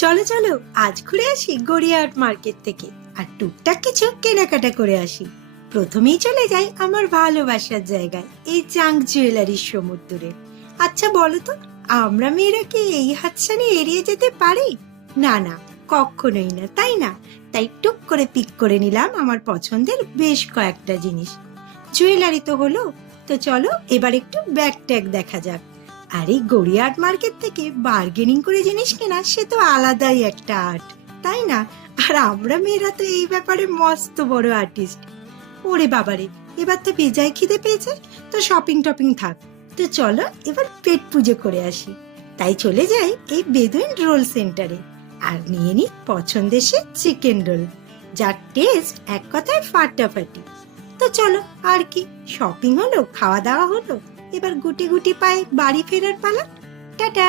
চলো চলো, আজ ঘুরে আসি গড়িয়াহাট মার্কেট থেকে আর টুকটাক কিছু কেনাকাটা করে আসি। প্রথমেই চলে যাই আমার ভালোবাসার জায়গায়, এই জাঙ্ক জুয়েলারির সমুদ্রে। আচ্ছা বলো তো, আমরা মেয়েরা কি এই হাতছানি এড়িয়ে যেতে পারি? না না, কখনোই না, তাই না? তাই টুক করে পিক করে নিলাম আমার পছন্দের বেশ কয়েকটা জিনিস। জুয়েলারি তো হলো, তো চলো এবার একটু ব্যাগ ট্যাগ দেখা যাক। আর এই গড়িয়াহাট মার্কেট থেকে বার্গেনিং করে জিনিস কেনা সে তো আলাদাই একটা আর্ট, তাই না? আর আমরা মেয়েরা তো এই ব্যাপারে মস্ত বড় আর্টিস্ট। ওরে বাবারে, এবার তো বেজায় খিদে পেয়েছে, তো শপিং টপিং থাক। তো চলো এবার পেট পুজো করে আসি। তাই চলে যাই এই বেদুইন রোল সেন্টারে আর নিয়ে নিই পছন্দের সে চিকেন রোল, যার টেস্ট এক কথায় ফাটাফাটি। তো চলো, আর কি, শপিং হলো, খাওয়া দাওয়া হলো, এবার গুটি গুটি পায়ে বাড়ি ফেরার পালা। টাটা।